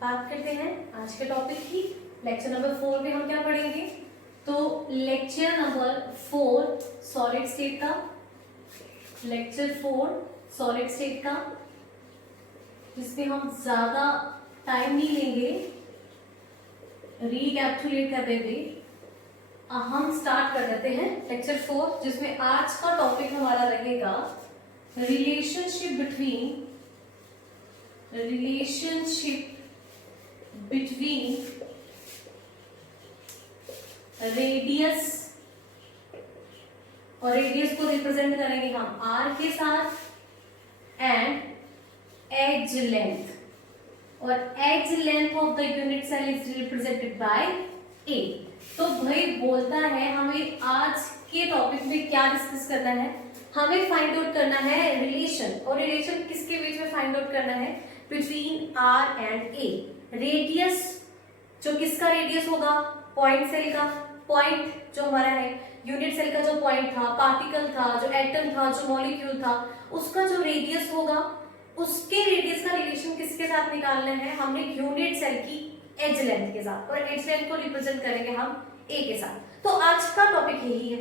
बात करते हैं आज के टॉपिक की। लेक्चर नंबर 4 में हम क्या पढ़ेंगे? तो लेक्चर नंबर 4 सॉलिड स्टेट का, लेक्चर 4 सॉलिड स्टेट का, जिसमें हम ज्यादा टाइम नहीं लेंगे, रिकैप्चुलेट कर देंगे। हम स्टार्ट कर देते हैं लेक्चर 4, जिसमें आज का टॉपिक हमारा रहेगा रिलेशनशिप बिटवीन रेडियस, और रेडियस को रिप्रेजेंट करेंगे हम आर के साथ, एंड एज लेंथ, और edge length of the unit cell is represented by A. तो भाई बोलता है हमें आज के टॉपिक में क्या डिस्कस करना है, हमें फाइंड आउट करना है रिलेशन, और रिलेशन किसके बीच में फाइंड आउट करना है? Between R and A. Radius जो किसका रेडियस होगा? पॉइंट सेल का, पॉइंट जो हमारा है यूनिट सेल का जो पॉइंट था, पार्टिकल था, जो एटम था, जो मॉलिक्यूल था, उसका जो रेडियस होगा, उसके रेडियस का रिलेशन किसके साथ निकालना है? हमने यूनिट सेल की एज लेंथ के साथ, और एज लेंथ को रिप्रेजेंट करेंगे हम ए के साथ। तो आज का टॉपिक यही है।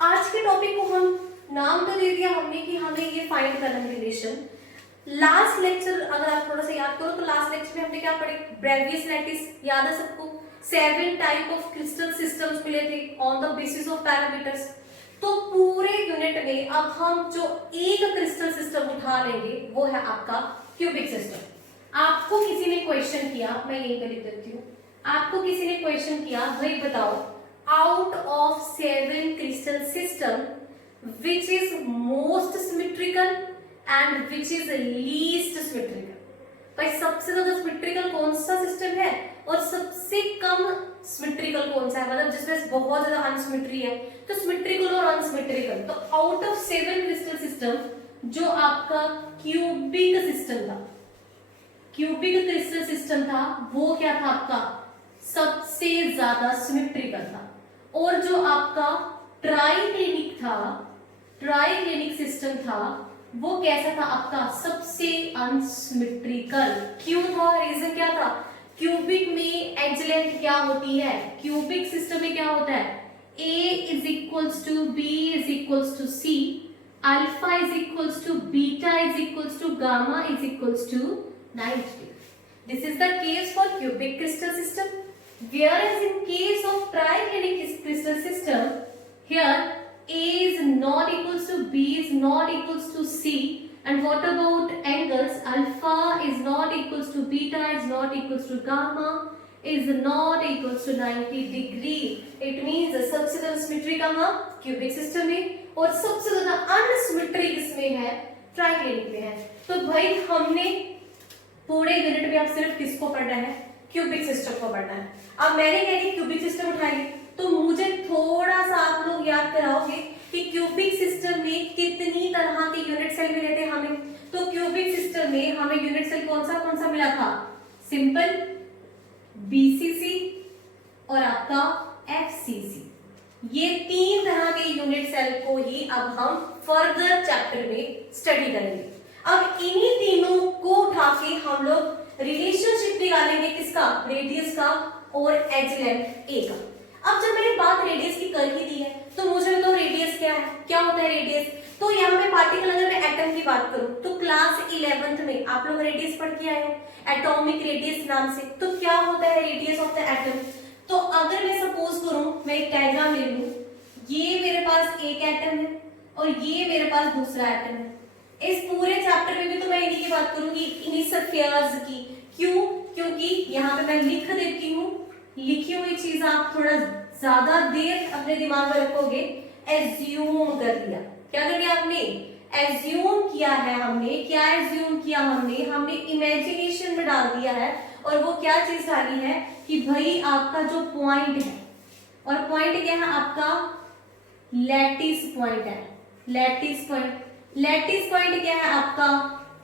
आज के टॉपिक को हम नाम तो दे दिया हमने कि हमें ये फाइंड करना है रिलेशन। लास्ट लेक्चर अगर आप थोड़ा सा याद करो तो लास्ट लेक्चर में हमने क्या पढ़े? ब्रेवियस लैटिस, याद है सबको? 7 टाइप ऑफ क्रिस्टल सिस्टम्स मिले थे on the basis of parameters. तो पूरे यूनिट में अब हम जो एक क्रिस्टल सिस्टम उठा लेंगे वो है आपका क्यूबिक सिस्टम। आपको किसी ने क्वेश्चन किया, मैं यही कर देती हूँ, आपको किसी ने क्वेश्चन किया, भाई बताओ out of 7 crystal system which is most symmetrical and which is least symmetrical। भाई सबसे ज्यादा सिमेट्रिकल कौन सा सिस्टम है और सबसे कम सिमेट्रिकल कौन सा है? मतलब जिसमें बहुत ज्यादा अनसिमेट्री है। तो सिमेट्रिकल और अनसिमेट्रिकल, तो आउट ऑफ 7 क्रिस्टल सिस्टम जो आपका क्यूबिक सिस्टम था, क्यूबिक क्रिस्टल सिस्टम था, वो क्या था? आपका सबसे ज्यादा सिमेट्रिकल था। और जो आपका ट्राइक्लिनिक था, ट्राइक्लिनिक सिस्टम था, वो कैसा था? आपका सबसे अनसिमेट्रिकल। क्यों था? रीजन क्या था? क्यूबिक में एज लेंथ क्या होती है? क्यूबिक सिस्टम में क्या होता है? A is equals to B is equals to C, alpha is equals to beta is equals to gamma is equals to 90. This is the case for cubic crystal system. Whereas in case of triclinic crystal system, here A is not equals to B is not equals to C, and what about angles? Alpha is not equals to beta is not equals to gamma is not equals to 90 degree. It means सबसे ज्यादा symmetry कहाँ? Cubic system में, और सबसे ज्यादा अनसिमेट्री किसमें है? Triclinic में है। तो भाई हमने पूरे यूनिट में अब सिर्फ किसको पढ़ना है? क्यूबिक सिस्टम को पढ़ना है। अब मैंने कह दी क्यूबिक सिस्टम उठाएंगे, तो मुझे थोड़ा सा आप लोग याद कराओगे कि क्यूबिक सिस्टम में कितनी तरह के यूनिट सेल मिले थे हमें? तो क्यूबिक सिस्टम में हमें यूनिट सेल कौन सा मिला था? सिंपल, बीसीसी और आपका एफसीसी। ये 3 तरह के यूनिट सेल को ही अब हम फर्दर चैप्टर में स्टडी करेंगे। अब इन्हीं तीनों को उठा के हम लोग रिलेशनशिप निकालेंगे किसका? रेडियस का और एज लेंथ ए का। अब जब मैंने बात रेडियस की कर ही दी है, तो मुझे बताओ रेडियस क्या है? क्या होता है रेडियस? तो यहाँ पे पार्टिकल, अगर मैं एटम की बात करूं तो क्लास 11th में आप लोग रेडियस पढ़ के आए हो एटॉमिक रेडियस नाम से। तो क्या होता है रेडियस ऑफ द एटम? तो अगर मैं सपोज करूं, मैं एक डायग्राम ले लूं, ये मेरे पास एक एटम है और ये मेरे पास दूसरा एटम है। इस पूरे चैप्टर में भी तो मैं इन्हीं की बात करूंगी, इन्हीं स्फीयर्स की। क्यों? क्योंकि यहाँ पे मैं लिख देती हूँ, लिखी हुई चीज आप थोड़ा ज्यादा देर अपने दिमाग में रखोगे। एज्यूम कर लिया, क्या कर लिया आपने? एज्यूम किया है हमने। क्या एज्यूम किया हमने? हमने इमेजिनेशन में डाल दिया है, और वो क्या चीज डाली है कि भाई आपका जो पॉइंट है, और पॉइंट क्या है आपका? लैटिस पॉइंट है। लैटिस पॉइंट, लैटिस पॉइंट क्या है आपका?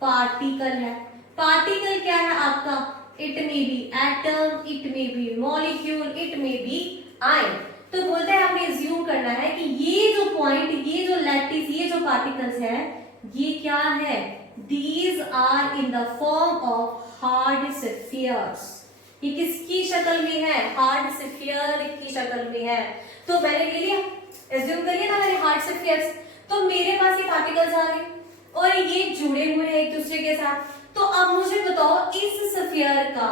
पार्टिकल है। पार्टिकल क्या है आपका? It may be atom, it may be molecule, it may be ion. तो बोलते हैं आपने एज्यूम करना है कि ये जो पॉइंट, ये जो लैटिस, ये जो पार्टिकल्स है, ये क्या है? These are in the form of hard spheres. ये किसकी शक्ल में है? हार्ड स्फीयर की शक्ल में है। तो मैंने ले लिया, एज्यूम कर लिया ना मैंने हार्ड स्फीयर्स। तो मेरे पास ये पार्टिकल्स आ गए और ये जुड़े हुए हैं एक दूसरे के साथ। तो अब मुझे बताओ इस स्फीयर का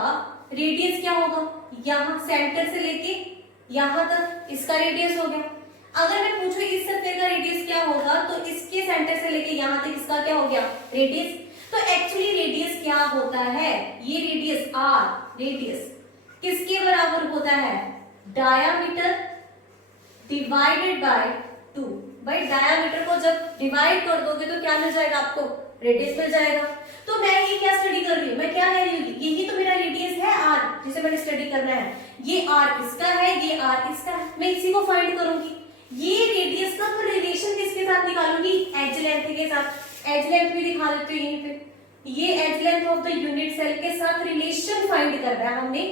रेडियस क्या होगा? यहाँ सेंटर से लेके यहाँ तक इसका रेडियस हो गया। अगर मैं पूछूं इस स्फीयर का रेडियस क्या होगा, तो इसके सेंटर से लेके यहाँ तक इसका क्या हो गया? रेडियस। तो एक्चुअली रेडियस क्या होता है? ये रेडियस आर, रेडियस किसके बराबर होता है? Diameter divided by 2। भाई डायामीटर को जब डिवाइड कर दोगे तो क्या मिल जाएगा आपको? रेडियस मिल जाएगा। तो मैं ये क्या स्टडी कर रही हूँ? मैं क्या कह रही हूँ? यही तो मेरा रेडियस है आर, जिसे मैंने स्टडी करना है। ये आर इसका है, ये आर इसका है, मैं इसी को फाइंड करूंगी। ये रेडियस का तो रिलेशन किसके साथ निकालूंगी? एज लेंथ के साथ। एज लेंथ भी दिखा देते हैं यहीं पे। ये edge length of the unit cell के साथ रिलेशन फाइंड करना है हमने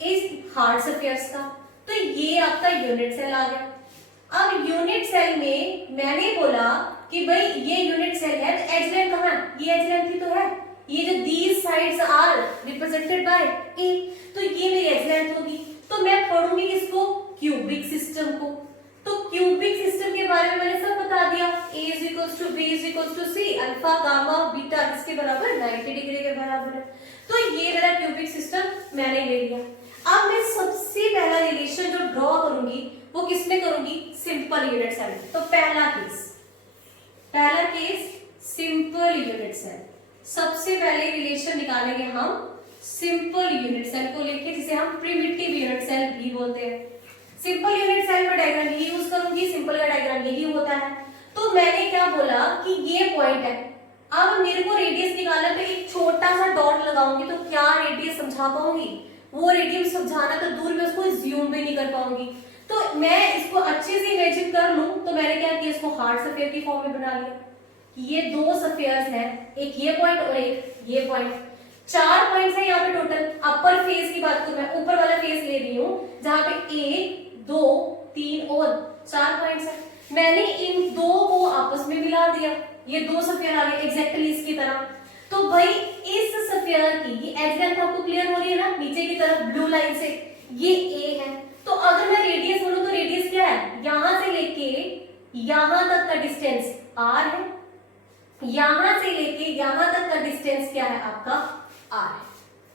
इस हार्ड स्फीयर्स का। तो ये आपका यूनिट सेल आ गया। अब यूनिट सेल में मैंने बोला कि भाई ये यूनिट सेल है, तो एज लेंथ कहाँ है? ये एज लेंथ ही तो है। ये जो these sides are represented by A, तो ये मेरी एज लेंथ होगी। तो मैं पढ़ूंगी किसको? क्यूबिक सिस्टम को। तो क्यूबिक सिस्टम के बारे में मैंने सब बता दिया। A is equals to B is equals to C, alpha gamma beta किसके बराबर? 90 डिग्री के बराबर है। तो ये मेरा क्यूबिक सिस्टम मैंने ले लिया। अब मैं सबसे पहला रिलेशन जो ड्रॉ करूंगी वो किसमें करूंगी? Simple unit cell. तो पहला केस सिंपल यूनिट सेल। सबसे पहले रिलेशन निकालेंगे हम सिंपल यूनिट सेल को लेके, जिसे हम प्रिमिटिव यूनिट सेल भी बोलते हैं। सिंपल यूनिट सेल का डायग्राम यही यूज करूंगी, सिंपल का डायग्राम यही होता है। तो मैंने क्या बोला कि ये पॉइंट है। अब मेरे को रेडियस निकालना, तो एक छोटा सा डॉट लगाऊंगी तो क्या रेडियस समझा पाऊंगी? वो रेडियस समझाना तो दूर में उसको ज्यूम भी नहीं कर पाऊंगी। तो मैं इसको अच्छे से इमेजिन कर लूं, तो मैंने क्या किया? इसको हार्ड स्फीयर की फॉर्म में बना लिया। ये दो स्फीयर्स हैं, एक ये पॉइंट और एक ये पॉइंट। 4 पॉइंट्स है यहाँ पे टोटल। अपर फेस की बात करूं, मैं ऊपर वाला फेस ले रही हूँ जहां पे 1 2 3 और 4 पॉइंट्स है। मैंने इन दो को आपस में मिला दिया, ये दो स्फीयर आ गए एग्जैक्टली इसकी तरह। तो भाई इस स्फीयर की एज लेंथ आपको क्लियर हो रही है ना? नीचे की तरफ ब्लू लाइन से ये A है। तो अगर मैं रेडियस बोलूं तो रेडियस क्या है? यहां से लेके यहां तक का डिस्टेंस R है, यहां से लेके यहां तक का डिस्टेंस क्या है आपका? R है।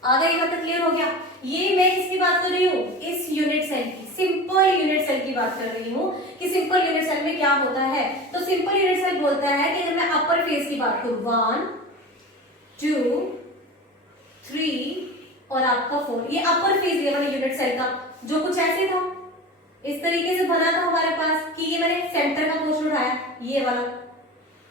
आगे यहाँ तक क्लियर हो गया? ये मैं किसकी बात कर रही हूँ? इस यूनिट सेल की, सिंपल यूनिट सेल की बात कर रही हूँ कि सिंपल यूनिट सेल में क्या होता है। तो सिंपल यूनिट सेल बोलता है कि अगर मैं अपर फेस की बात करूँ 1 2 3 और आपका 4, ये upper face level unit cell का जो कुछ ऐसे था, इस तरीके से बना था हमारे पास कि ये मैंने सेंटर का पोर्शन उठाया, ये वाला,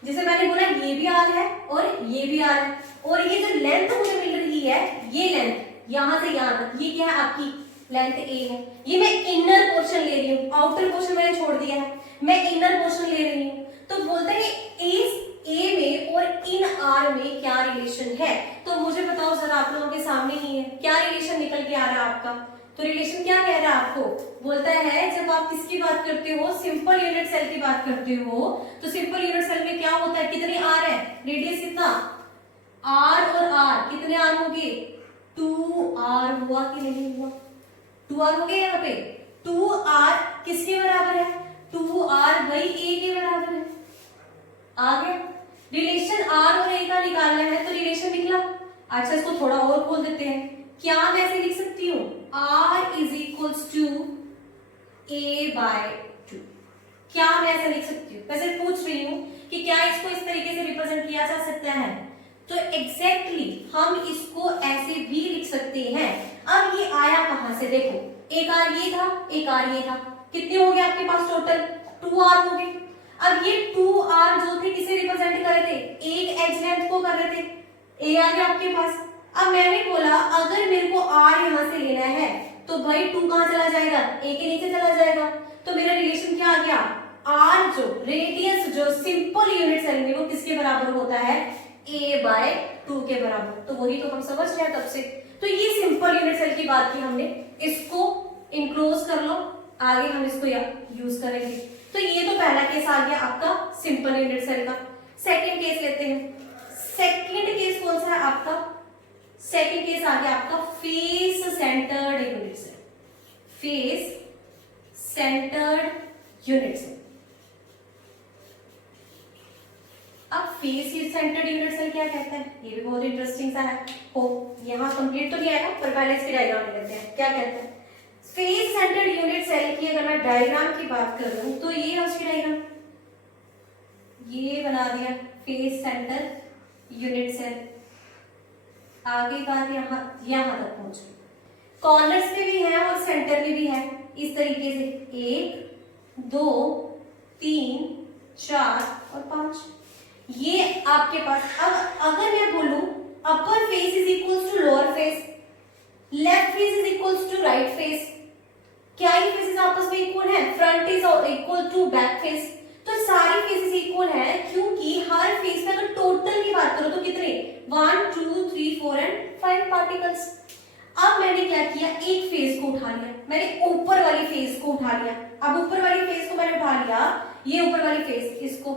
जिसे मैंने बोला ये भी आर है और ये भी आर है। और ये जो लेंथ मुझे मिल रही है, ये लेंथ यहां से यहां तक, ये क्या है? आपकी लेंथ ए है। ये मैं इनर पोर्शन ले रही हूँ, आउटर पोर्शन मैंने छोड़ दिया है, मैं इनर पोर्शन ले रही हूँ। तो बोलते हैं इस ए में और इन आर में क्या रिलेशन है? तो मुझे बताओ जरा, आप लोगों के सामने ही है, क्या रिलेशन निकल के आ रहा है आपका? तो रिलेशन क्या कह रहा है आपको? बोलता है जब आप किसकी बात करते हो? सिंपल यूनिट सेल की बात करते हो, तो सिंपल यूनिट सेल में क्या होता है? कितनी आर है? रेडियस कितना? आर और आर कितने आर हो गए? 2r हुआ कि नहीं हुआ? 2r हो गए यहाँ पे। 2r किसके बराबर है? 2r भाई a के बराबर है। आ गया? रिलेशन r और a का निकालना है, तो रिलेशन निकला। अच्छा, इसको थोड़ा और खोल देते हैं। क्या मैं ऐसे लिख सकती हूँ? r is equals to a/2। क्या मैं ऐसे लिख सकती हूँ? वैसे पूछ रही हूँ कि क्या इसको इस तरीके से रिप्रेजेंट किया जा सकता है? तो एग्जैक्टली हम इसको ऐसे भी लिख सकते हैं। अब ये आया कहां से? देखो, एक आर ये था, एक आर ये था, कितने हो गए आपके पास टोटल? 2r हो गए। अब ये 2r जो थे किसे रिप्रेजेंट कर रहे थे? एक एज लेंथ को कर रहे थे। ए आ गया आपके पास। अब मैंने बोला अगर मेरे को r यहां से लेना है तो भाई 2 कहां चला जाएगा? a के नीचे चला जाएगा। तो मेरा रिलेशन क्या आ गया? r जो रेडियस जो सिंपल यूनिट सेल में वो किसके बराबर होता है? a/2 के बराबर। तो वही तो हम समझ रहे हैं तब से। तो ये सिंपल यूनिट सेल की बात की हमने, इसको इनक्लोज कर लो, आगे हम इसको यूज करेंगे। तो ये तो पहला केस आ गया आपका सिंपल यूनिट सेल का। सेकंड केस लेते हैं। सेकंड केस कौन सा है आपका? सेकेंड केस आ गया आपका face centred unit cell, face centred unit cell. अब फेस सेंटर्ड यूनिट सेल क्या कहता है, ये भी बहुत इंटरेस्टिंग सा है। हो यहाँ कंप्लीट तो नहीं आएगा पर पहले इसके डायग्राम ले लेते हैं। क्या कहते हैं फेस सेंटर्ड यूनिट सेल की, अगर मैं डायग्राम की बात करूं तो ये है उसकी डायग्राम, ये बना दिया फेस सेंटर यूनिट सेल। आगे बात यहाँ तक पहुंच गई, कॉर्नर्स पे भी है और सेंटर में भी है इस तरीके से 1 2 3 4 और 5 ये आपके पास। अब अगर मैं बोलूं upper face is equals to lower face, left face is equals to right face, क्या ये फेसेस आपस में इक्वल है? Front is equal to back face, तो सारी फेसेस इक्वल है क्योंकि हर फेस में अगर टोटल की बात करो तो कितने 1 2 3 4 एंड 5 पार्टिकल्स। अब मैंने क्या किया, एक फेस को उठा लिया, मैंने ऊपर वाली फेस को उठा लिया। अब ऊपर वाली फेस को मैंने उठा लिया, ये ऊपर वाली फेस, इसको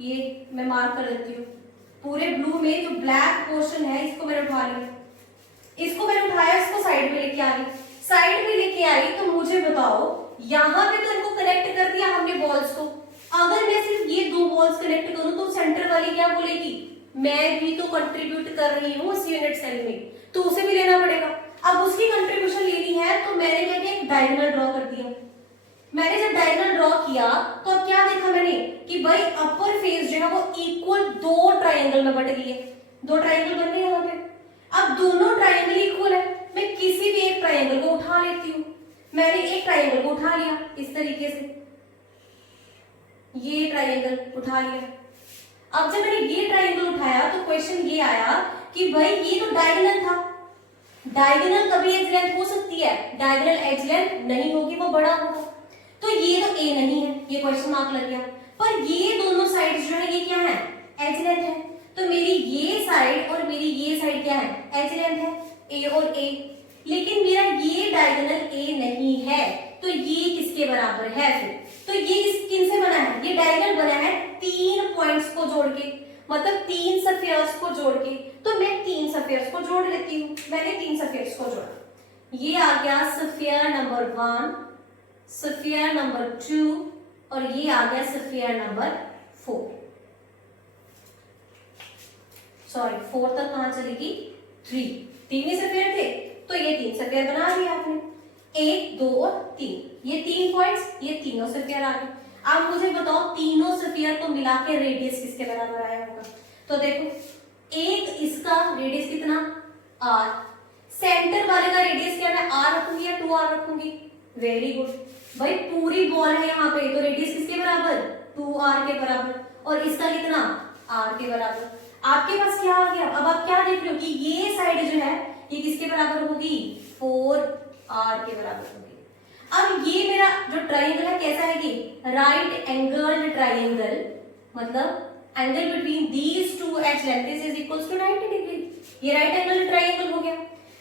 ये मैं मार्क कर देती हूँ पूरे ब्लू में, जो ब्लैक पोर्शन है इसको मैंने उठा लिया, इसको मैंने उठाया, इसको साइड में लेके आ गई। साइड में लेके आई तो मुझे बताओ यहाँ पे तो इनको कनेक्ट कर दिया हमने बॉल्स को। अगर मैं सिर्फ ये दो बॉल्स कनेक्ट करूं तो सेंटर वाली क्या बोलेगी, मैं भी तो कंट्रीब्यूट कर रही हूँ उस यूनिट सेल में, तो उसे भी लेना पड़ेगा। अब उसकी कंट्रीब्यूशन लेनी है तो मैंने क्या किया, एक डायगोनल ड्रॉ कर दिया। मैंने जब डायगोनल ड्रॉ किया तो अब क्या देखा मैंने कि भाई अपर फेस जो है वो इक्वल दो ट्रायंगल में बट गई है, दो ट्रायंगल बन गए यहाँ पे। अब दोनों ट्रायंगल इक्वल है, मैं किसी भी एक ट्रायंगल को उठा लेती हूँ। मैंने एक ट्रायंगल को उठा लिया इस तरीके से, ये ट्रायंगल उठा लिया। अब जब मैंने ये ट्रायंगल उठाया तो क्वेश्चन ये आया कि भाई ये तो डायगोनल था, डायगोनल कभी एज लेंथ हो सकती है, डायगोनल एज लेंथ नहीं होगी, वो बड़ा होगा, तो ये तो ए नहीं है, ये क्वेश्चन मार्क लग गया। पर ये दोनों साइड जो है ये क्या है, एज लेंथ है, तो मेरी ये साइड और मेरी ये साइड क्या है, एज लेंथ है, ए और ए। लेकिन मेरा ये डायगोनल ए नहीं है, तो ये किसके बराबर है फिर, तो ये किन से बना है, ये डायगोनल बना है 3 पॉइंट्स को जोड़ के, मतलब 3 सफियर्स को जोड़ के। तो मैं 3 सफियर्स को जोड़ लेती हूँ, मैंने 3 सफियर्स को जोड़ा, ये आ गया सफियर नंबर 1, सफियर नंबर 2 और ये आ गया सफियर नंबर 4। सॉरी 4 तक कहां चलेगी, 3, 3 ही सफियर थे तो ये 3 सफियर बना दिया आपने, 1 2 और 3, ये 3 पॉइंट्स, ये तीनों सफियर आ गए। आप मुझे बताओ तीनों सफियर को मिला के रेडियस किसके बराबर आया होगा, तो देखो एक इसका रेडियस कितना r, सेंटर वाले का रेडियस क्या है, r रखूंगी या 2r रखूंगी, वेरी गुड भाई, पूरी बॉल है यहाँ पे तो रेडियस किसके बराबर, 2r के बराबर, और इसका कितना r के बराबर। आपके पास क्या आ गया, अब आप क्या देख रहे हो कि ये साइड जो है ये किसके बराबर होगी, 4r के बराबर होगी। अब ये मेरा जो ट्रायंगल है कैसा है कि राइट एंगल्ड ट्रायंगल, मतलब angle between these two edge length is equals to 90 degree, ये राइट एंगल ट्रायंगल हो गया।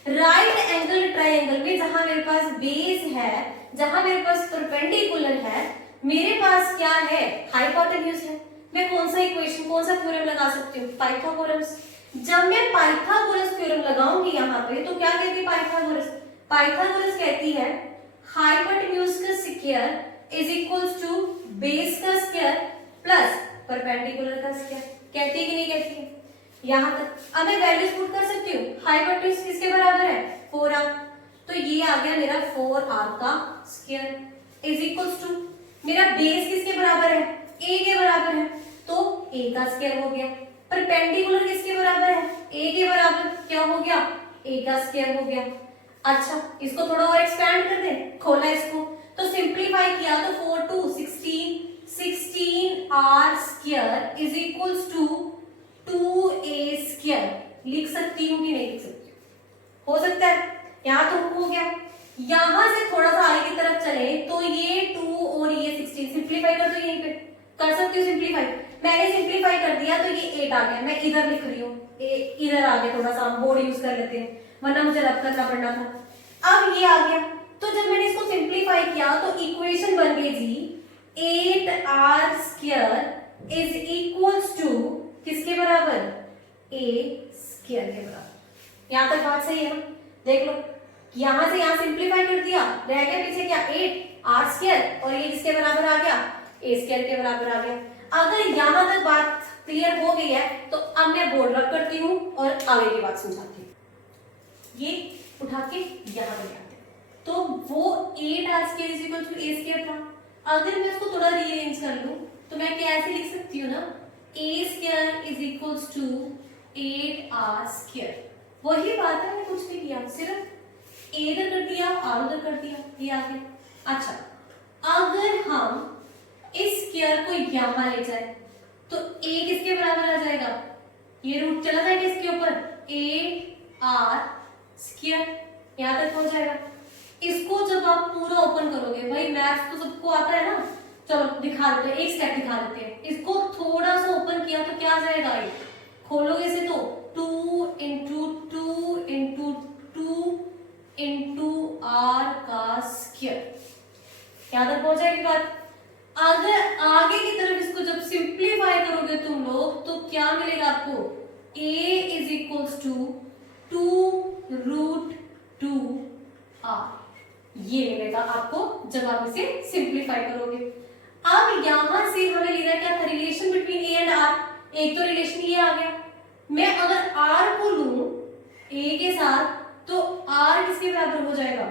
राइट एंगल ट्रायंगल में जहां मेरे पास बेस है, जहां मेरे पास परपेंडिकुलर है, मेरे पास क्या है, हाइपोटेन्यूज है, मैं कौन सा इक्वेशन, कौन सा थ्योरम लगा सकती हूँ, पाइथागोरस। जब मैं पाइथागोरस थ्योरम लगाऊंगी यहाँ पे तो क्या कहती है पाइथागोरस, पाइथागोरस कहती है हाइपोटेन्यूज का square is equals to base का स्क्वायर प्लस परपेंडिकुलर का स्क्वायर, कहती है कि नहीं कहती है, यहाँ तक। अब मैं वैल्यूज पुट कर सकती हूँ, हाइपोटेन्यूज किसके बराबर है, 4r, तो ये आ गया मेरा 4r का स्क्वायर इज इक्वल्स टू मेरा बेस किसके बराबर है, a के बराबर है, तो a का स्क्वायर हो गया, परपेंडिकुलर किसके बराबर है, a के बराबर, क्या हो गया, a का स्क्वायर हो गया। अच्छा इसको थोड़ा और एक्सपैंड कर दें, खोला इसको तो सिंप्लीफाई किया तो 4 2 16, 16r square is equals to 2a square, लिख सकती हूँ कि नहीं लिख सकती, हो सकता है, यहाँ तो हो गया। यहां से थोड़ा सा आगे की तरफ चले तो ये 2 और ये 16, सिंप्लीफाई कर दो, यहीं पे कर सकती हूँ सिंप्लीफाई, मैंने सिंप्लीफाई कर दिया तो ये 8 आ गया, मैं इधर लिख रही हूँ, इधर आगे थोड़ा सा हम बोर्ड यूज कर लेते हैं वरना मुझे रब करना पड़ना था। अब ये आ गया, तो जब मैंने इसको सिंप्लीफाई किया तो इक्वेशन बन गई जी 8r square is equals to किसके बराबर, a स्क्वायर के बराबर। यहाँ तक बात सही है ना? देख लो, यहाँ से यहाँ सिंप्लीफाई कर दिया, रह गया पीछे क्या 8r² और ये किसके बराबर आ गया a² के बराबर आ गया। अगर यहाँ तक बात क्लियर हो गई है तो अब मैं बोर्ड रख करती हूँ और आगे की बात समझाती हूँ। ये उठा के यहाँ पे आते हैं, तो वो 8r² = a² था। अगर मैं इसको थोड़ा रीअरेंज कर लूं तो मैं कैसे लिख सकती हूँ ना, a² = 8r²। वही बात है, मैंने कुछ नहीं किया, सिर्फ a इधर कर दिया, r उधर कर दिया, ये आ गया। अच्छा, अगर हम इस स्क्वायर को यहां ले जाए तो a किसके बराबर आ जाएगा, ये रूट चला जाएगा इसके ऊपर, 8r², यहां तक हो जाएगा। इसको जब आप पूरा ओपन करोगे, भाई मैथ्स तो सबको आता है ना, चलो दिखा देते हैं, एक स्टेप दिखा देते हैं। इसको थोड़ा सा ओपन किया तो क्या आ जाएगा, ये खोलोगे इसे तो 2 × 2 × 2 × r², यहां तक हो जाएगी बात। अगर आगे की तरफ इसको जब सिंप्लीफाई करोगे तुम लोग तो क्या मिलेगा आपको, a = 2√2r, ये मिलेगा आपको जब आप इसे सिंप्लीफाई करोगे। अब यहां से हमें लेना क्या था, relation between a and r। एक तो रिलेशन ये आ गया, मैं अगर r को लूं a के साथ तो r किसके बराबर हो जाएगा,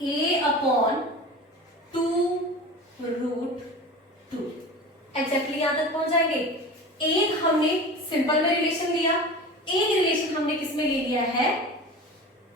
a/2√2। एग्जैक्टली यहां तक पहुंच जाएंगे। एक हमने सिंपल में रिलेशन लिया, एक रिलेशन हमने किस में ले लिया है,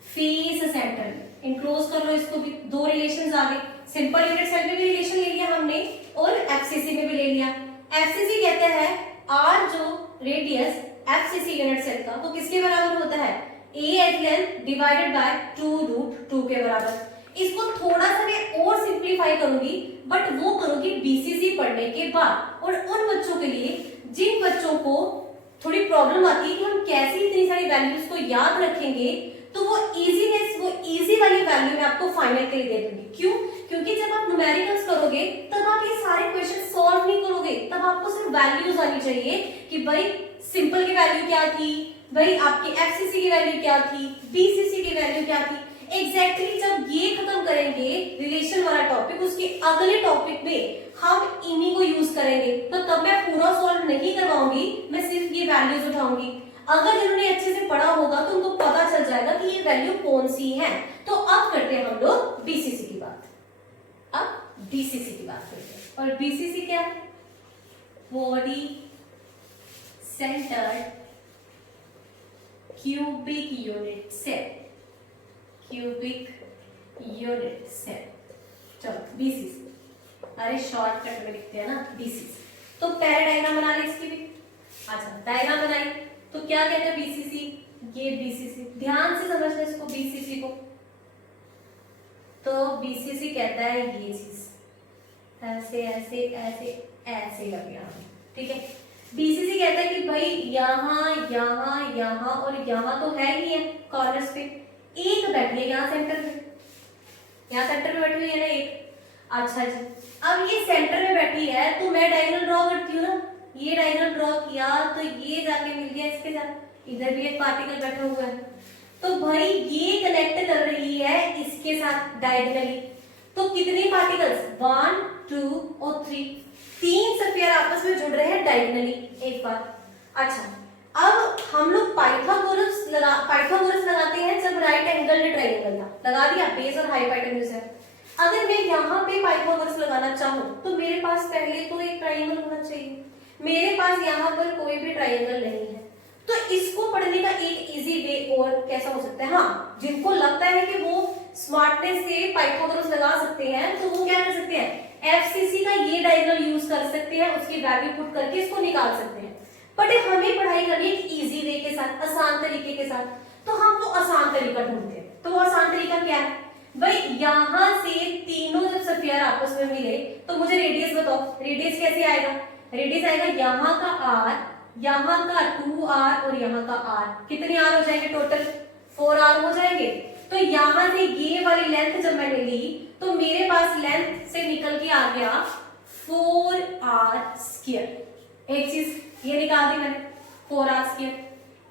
फेस सेंटर में। इनक्लोज कर लो इसको भी, दो रिलेशंस आ गए, सिंपल यूनिट सेल में भी रिलेशन ले लिया हमने और एफसीसी में भी ले लिया। एफसीसी कहते हैं r जो रेडियस एफसीसी यूनिट सेल का वो किसके बराबर होता है, a edge length divided by 2√2 के बराबर। इसको थोड़ा सा मैं और सिंप्लीफाई करूंगी, बट वो करूंगी बीसीसी पढ़ने के बाद। और उन बच्चों के लिए जिन बच्चों को थोड़ी प्रॉब्लम आती है कि हम कैसे इतनी सारी वैल्यूज को याद रखेंगे, तो वो इजी वाली वैल्यू मैं आपको फाइनल के लिए दे दूंगी। क्यों? क्योंकि जब आप न्यूमेरिकल्स करोगे तब आप ये सारे क्वेश्चन सॉल्व नहीं करोगे, तब आपको सिर्फ वैल्यूज आनी चाहिए कि भाई सिंपल की वैल्यू क्या थी, भाई आपकी एफसीसी की वैल्यू क्या थी, बीसीसी की वैल्यू क्या थी। एग्जैक्टली जब ये खत्म करेंगे रिलेशन वाला टॉपिक, उसके अगले टॉपिक में हम इन्हीं को यूज करेंगे, तो तब मैं पूरा सॉल्व नहीं करवाऊंगी, मैं सिर्फ ये वैल्यूज उठाऊंगी। अगर जिन्होंने अच्छे से पढ़ा होगा तो उनको पता चल जाएगा कि ये वैल्यू कौन सी है। तो अब करते हैं हम लोग बीसीसी की बात। अब बीसीसी की बात करते हैं, और बीसीसी क्या है, body centred cubic unit cell, cubic unit cell. चलो बीसीसी, अरे शॉर्टकट में लिखते हैं ना बीसीसी। तो पहले डायग्राम बना ले इसकी भी। अच्छा, डायग्राम बनाई तो क्या कहते हैं बीसीसी, ये बीसीसी, ध्यान से समझना इसको बीसीसी को। तो बीसीसी कहता है ये चीज ऐसे ऐसे ऐसे ऐसे लग गया, ठीक है। बीसीसी कहता है कि भाई यहाँ यहाँ यहाँ और यहाँ तो है ही है कॉर्नर्स पे, एक बैठी है यहाँ सेंटर में, यहाँ सेंटर में बैठी हुई है ना एक। अच्छा जी, अब ये सेंटर में बैठी है तो मैं डायगोनल ड्रॉ करती हूँ ना, ये डायगोनल ड्रॉ किया तो ये जाके मिल गया इसके साथ, इधर भी एक पार्टिकल बैठा हुआ है, तो भाई ये कनेक्ट कर रही है इसके साथ डायगोनली। तो कितने पार्टिकल्स, 1 2 और 3, तीन स्फीयर आपस में जुड़ रहे हैं डायगोनली एक बार। अच्छा, अब हम लोग पाइथागोरस लगाते हैं जब राइट एंगल ट्रायंगल था, लगा दिया, बेस और हाइपोटेन्यूज है। अगर मैं यहाँ पे पाइथागोरस लगाना चाहूँ तो मेरे पास पहले तो एक ट्रायंगल होना चाहिए, मेरे पास यहाँ पर कोई भी ट्रायंगल नहीं है। तो इसको पढ़ने का एक इजी वे और कैसा हो सकता है, हाँ, जिनको लगता है कि वो स्मार्टनेस से पाइथागोरस लगा सकते हैं तो वो क्या कर सकते हैं, एफसीसी का ये डायगोनल यूज कर सकते हैं, उसकी वैल्यू पुट करके इसको निकाल सकते हैं। बट हमें पढ़ाई करनी है इजी वे के साथ, आसान तरीके के साथ, तो हम तो आसान तरीका ढूंढते हैं। तो वो आसान तरीका क्या है भाई, यहां से तीनों जब स्फीयर आपस में मिले तो मुझे रेडियस बताओ, रेडियस कैसे आएगा, रेडियस आएगा यहाँ का r, यहाँ का 2r और यहाँ का r, कितने r हो जाएंगे टोटल, 4r हो जाएंगे। तो यहाँ से ये वाली लेंथ जब मैंने ली तो मेरे पास लेंथ से निकल के आ गया 4r²। एक चीज ये निकाल दी मैंने 4r²।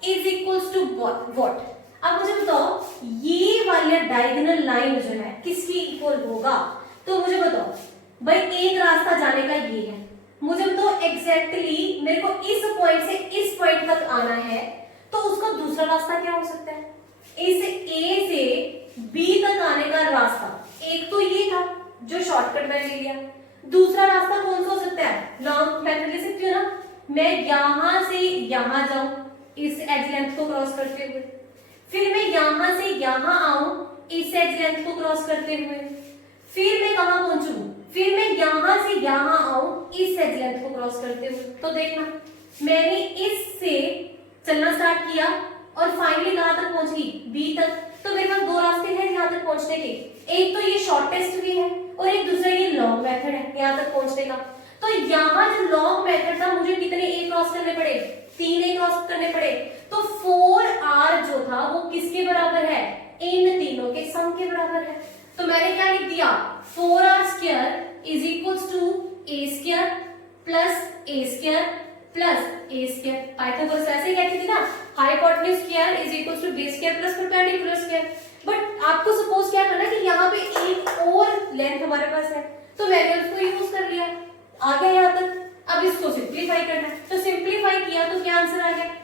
Is equals to what. अब मुझे बताओ ये वाला डायगोनल लाइन जो है किसकी इक्वल होगा? तो मुझे बताओ भाई, एक रास्ता जाने का ये है, मुझे बताओ एग्जैक्टली मेरे को इस पॉइंट से इस पॉइंट तक आना है, तो उसका दूसरा रास्ता क्या हो सकता है? इस ए से बी तक आने का रास्ता एक तो ये था जो शॉर्टकट मैंने ले लिया, दूसरा रास्ता कौन सा हो सकता है? लॉन्ग मेथड ले सकती हूँ ना, मैं यहां से यहां जाऊं इस एज लेंथ को क्रॉस करते हुए, फिर मैं यहां से यहां आऊं इस एज लेंथ को क्रॉस करते हुए, फिर मैं कहां पहुंचू? फिर मैं यहां से यहां आऊं इस एज लेंथ को क्रॉस करते हुए। तो देखना मैंने इससे चलना स्टार्ट किया और फाइनली कहां तक पहुंच गई? बी तक। तो मेरे पास दो रास्ते हैं यहां तक पहुंचने के, एक तो ये शॉर्टेस्ट वे है और एक दूसरा ये लॉन्ग मेथड है यहां तक पहुंचने का। तो यहाँ जो लॉन्ग मेथड था मुझे कितने ए क्रॉस करने पड़े? 3 ए क्रॉस करने पड़े। तो 4r जो था वो किसके बराबर है? इन तीनों के सम के बराबर है। तो मैंने क्या लिख दिया? 4r² is equals to a² plus a² plus a²। Pythagoras ऐसे ही कहती थी ना, hypotenuse square is equals to b² plus perpendicular square. But आपको सपोज क्या करना कि यहाँ पे एक और लेंथ हमारे पास है, तो मैंने उसको यूज कर लिया, आ गया यहाँ तक। अब इसको सिंप्लीफाई करना है, तो सिंप्लीफाई किया तो क्या आंसर आ गया?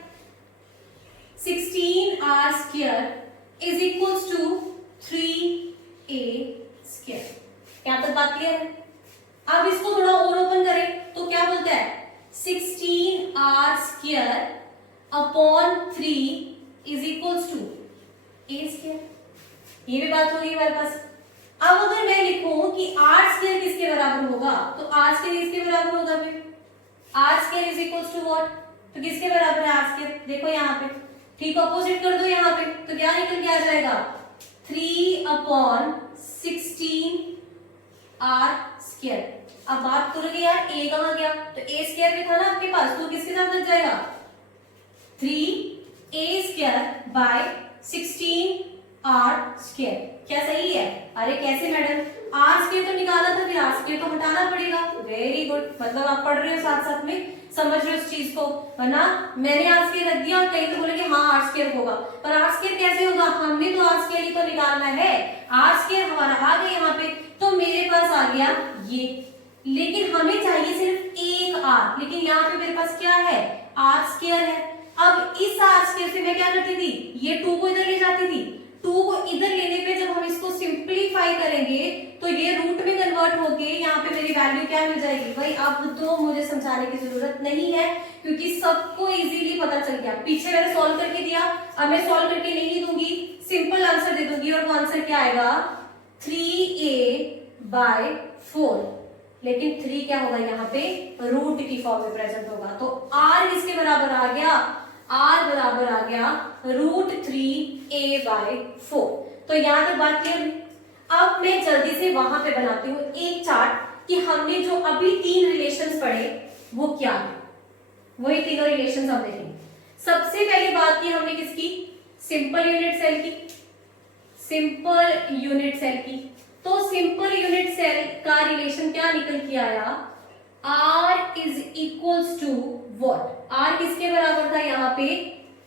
16r² is equals to 3a²। यहाँ तक बात क्लियर है? अब इसको थोड़ा और ओपन करें तो क्या बोलता है? 16r² upon 3 is equals to a²। ये भी बात हो रही है हमारे पास। अब अगर मैं लिखूं कि r² किसके बराबर होगा, तो r² इसके बराबर होगा, फिर r² is equals to what? तो किसके बराबर है r²? देखो यहाँ पे ठीक ऑपोजिट कर दो यहाँ पे, तो क्या निकल के आ जाएगा? 3 अपॉन 16r²। अब बात करोगे यार a कहाँ गया? तो a² भी था ना आपके पास, तो किसके साथ लग जाएगा? 3a² bye 16r²। क्या सही है? अरे कैसे मैडम, r² तो निकाला था, फिर r² तो हटाना पड़ेगा। वेरी गुड, मतलब आप पढ़ रहे हो साथ साथ में, समझ रहे हो इस चीज को, वरना मैंने r² रख दिया और कहीं तो बोलेंगे हाँ r² होगा, पर r² कैसे होगा? हमने तो r² ही तो निकालना है, r² हमारा आ गया यहाँ पे, तो मेरे पास आ गया ये। लेकिन हमें चाहिए सिर्फ एक r, लेकिन यहाँ पे मेरे पास क्या है? r² है। अब इस r² से मैं क्या करती थी? ये 2 को इधर ले जाती थी, 2 को इधर लेने पे जब हम इसको सिंप्लीफाई करेंगे तो ये रूट में कन्वर्ट होके यहाँ पे मेरी वैल्यू क्या मिल जाएगी? भाई अब तो मुझे समझाने की जरूरत नहीं है, क्योंकि सबको इजीली पता चल गया। पीछे मैंने सॉल्व करके दिया, अब मैं सॉल्व करके नहीं दूंगी, सिंपल आंसर दे दूंगी, और वो आंसर क्या आएगा? 3a/4। लेकिन 3 क्या होगा यहाँ पे? रूट की फॉर्म में प्रेजेंट होगा, तो r किसके बराबर आ गया? r बराबर आ गया √3a/4। तो यहां तक बात क्लियर है? अब मैं जल्दी से वहां पे बनाती हूँ एक चार्ट कि हमने जो अभी 3 रिलेशंस पढ़े वो क्या है, वही तीनों रिलेशंस हम देखेंगे। सबसे पहली बात की हमने किसकी? सिंपल यूनिट सेल की। सिंपल यूनिट सेल की, तो सिंपल यूनिट सेल का रिलेशन क्या निकल के आया? r is equals to what? r किसके बराबर था यहाँ पे?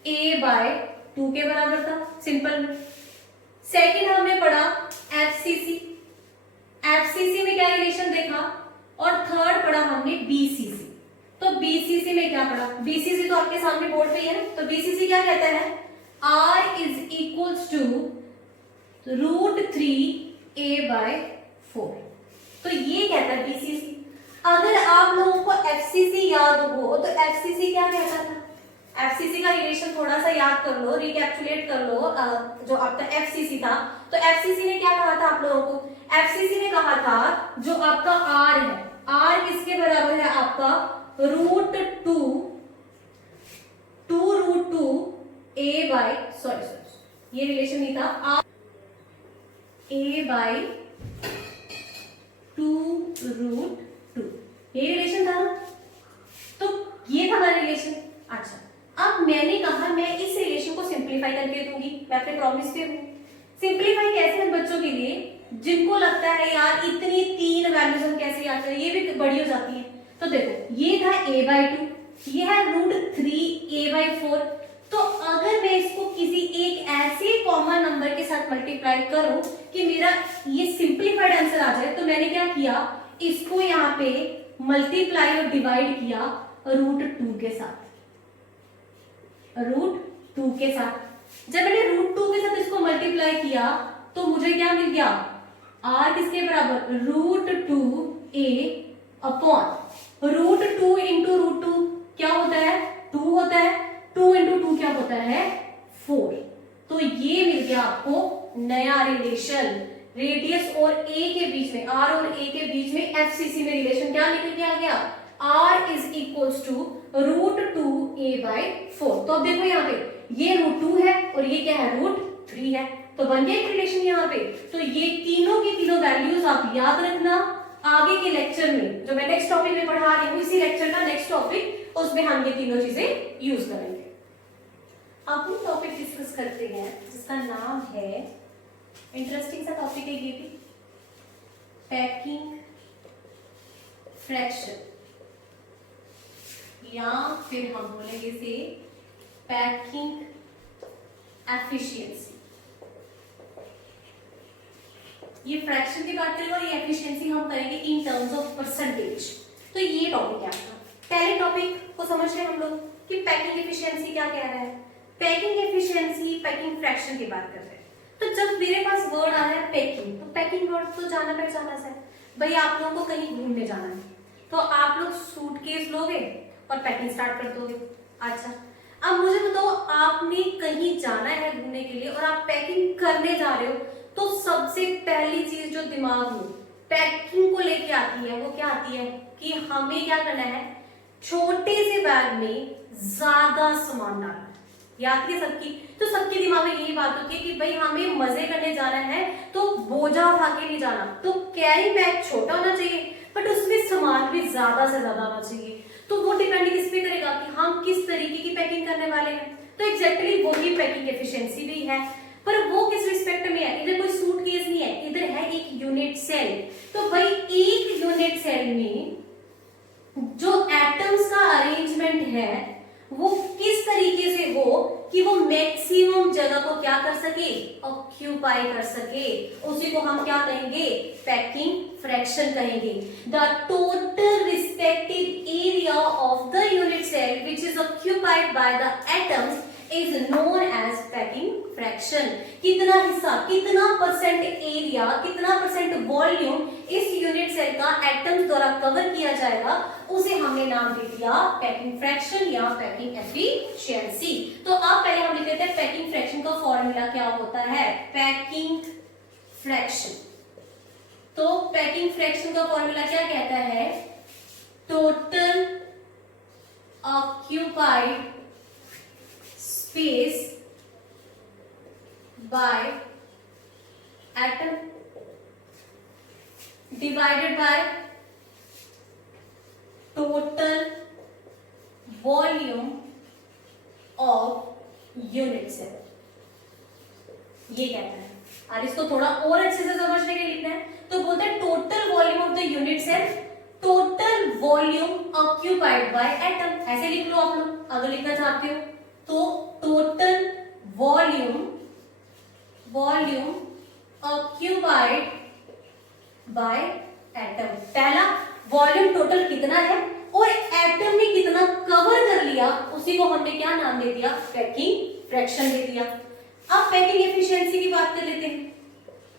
a/2 के बराबर था, सिंपल में। सेकंड हमने पढ़ा FCC, FCC में क्या रिलेशन देखा, और थर्ड पढ़ा हमने BCC। तो BCC में क्या पढ़ा? BCC तो आपके सामने बोर्ड पे ही है ना, तो BCC क्या कहता है? r is equals to √3a/4। तो ये कहता है BCC। अगर आप लोगों को FCC याद हो तो FCC क्या कहता था? FCC का रिलेशन थोड़ा सा याद कर लो, रिकैप्चुलेट कर लो, जो आपका FCC था। तो FCC ने क्या कहा था आप लोगों को? FCC ने कहा था जो आपका R है, R किसके बराबर है आपका? √2 ये रिलेशन नहीं था, a/2 ये रिलेशन था ना, तो ये था हमारा रिलेशन। अच्छा, अब मैंने कहा मैं इस रिलेशन को सिंप्लीफाई करके दूंगी, मैं अपने प्रॉमिस पे हूँ। सिंप्लीफाई कैसे है बच्चों के लिए जिनको लगता है यार इतनी 3 वैल्यूज हम कैसे याद करें, ये भी बड़ी हो जाती है। तो देखो ये था a/2, ये है √3a/4, तो अगर मैं इसको किसी एक ऐसे कॉमन नंबर के साथ मल्टीप्लाई करूं कि मेरा ये सिंपलीफाइड आंसर आ जाए, तो मैंने क्या किया, इसको यहाँ पे मल्टीप्लाई और डिवाइड किया √2 के साथ, √2 के साथ। जब मैंने √2 के साथ इसको मल्टीप्लाई किया तो मुझे क्या मिल गया, r किसके बराबर, √2a अपॉन √2 इंटू √2 क्या होता है, 2 होता है, 2 इंटू 2 क्या होता है, 4। तो ये मिल गया आपको नया रिलेशन, रेडियस और a के बीच में, r और a के बीच में FCC में रिलेशन क्या निकल के आ गया, r is equals to √2a/4। तो अब देखो यहाँ पे ये √2 है और ये क्या है, √3 है, तो बन गया एक रिलेशन यहाँ पे। तो ये तीनों की तीनों वैल्यूज आप याद रखना, आगे के लेक्चर में जो मैं नेक्स्ट टॉपिक में पढ़ा रही हूँ, इसी लेक्चर का नेक्स्ट टॉपिक, उसमें हम ये तीनों चीजें यूज करेंगे। अब हम टॉपिक डिस्कस करते हैं जिसका नाम है, इंटरेस्टिंग सा टॉपिक है ये भी, पैकिंग फ्रैक्शन, या फिर हम बोलेंगे इसे पैकिंग एफिशिएंसी। ये फ्रैक्शन की बात करेंगे और ये एफिशिएंसी हम करेंगे इन टर्म्स ऑफ परसेंटेज। तो ये टॉपिक है आपका। पहले टॉपिक को समझ रहे हैं हम लोग कि पैकिंग एफिशिएंसी क्या कह रहा है। पैकिंग एफिशिएंसी पैकिंग फ्रैक्शन की बात कर रहे हैं। तो जब मेरे पास वर्ड आ रहा है पैकिंग, तो पैकिंग वर्ड तो जाना पहचाना सा है भाई, आप लोगों को कहीं घूमने जाना है तो आप लोग सूटकेस लोगे और पैकिंग स्टार्ट कर दोगे। अच्छा, अब मुझे बताओ, आपने कहीं जाना है घूमने के लिए और आप पैकिंग करने जा रहे हो, तो सबसे पहली चीज जो दिमाग में पैकिंग को लेके आती है वो क्या आती है कि हमें क्या करना है, छोटे से बैग में ज्यादा सामान डालना है। याद है सबकी, तो सबके दिमाग में यही बात होती है कि भाई हमें मजे करने जाना है तो बोझा उठा के नहीं जाना, तो कैरी बैग छोटा होना चाहिए बट उसमें सामान भी ज्यादा से ज्यादा होना चाहिए। तो वो डिपेंड किस पे करेगा कि हम किस तरीके की पैकिंग करने वाले हैं। तो एग्जैक्टली वही पैकिंग एफिशिएंसी भी है, पर वो किस रिस्पेक्ट में है, इधर कोई सूटकेस नहीं है, इधर है एक यूनिट सेल। तो भाई एक यूनिट सेल में जो एटम्स का अरेंजमेंट है वो किस तरीके से हो कि वो मैक्सिमम जगह को क्या कर सके, ऑक्यूपाई कर सके, उसी को हम क्या कहेंगे, पैकिंग फ्रैक्शन कहेंगे। The total respective area of the unit cell which is occupied by the atoms is known as packing fraction. कितना हिस्सा, कितना परसेंट एरिया, कितना परसेंट वॉल्यूम इस यूनिट सेल का एटम्स द्वारा कवर किया जाएगा, उसे हमने नाम दे दिया पैकिंग फ्रैक्शन या पैकिंग एफिशिएंसी। तो अब पहले हम लिख लेते हैं पैकिंग फ्रैक्शन का फॉर्मूला क्या होता है, पैकिंग फ्रैक्शन। तो पैकिंग फ्रैक्शन का फॉर्मूला क्या कहता है, total occupied space by atom divided by total volume of unit cell. ये कहता है, और इसको थोड़ा और अच्छे से समझने के लिए लिखना है तो बोलते हैं total volume of the unit cell, total volume occupied by atom. ऐसे लिख लो आप लोग अगर लिखना चाहते हो तो, total volume occupied by atom. पहला वॉल्यूम टोटल कितना है और एटम ने कितना कवर कर लिया, उसी को हमने क्या नाम दे दिया, पैकिंग फ्रैक्शन दे दिया। अब पैकिंग एफिशिएंसी की बात कर लेते हैं।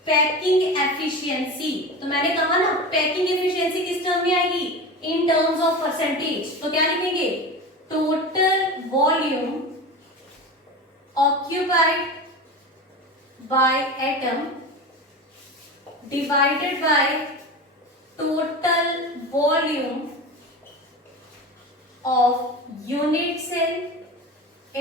पैकिंग एफिशिएंसी, तो मैंने कहा ना पैकिंग एफिशिएंसी किस टर्म में आएगी, इन टर्म्स ऑफ परसेंटेज। तो क्या लिखेंगे, total volume occupied by atom divided by total volume of unit cell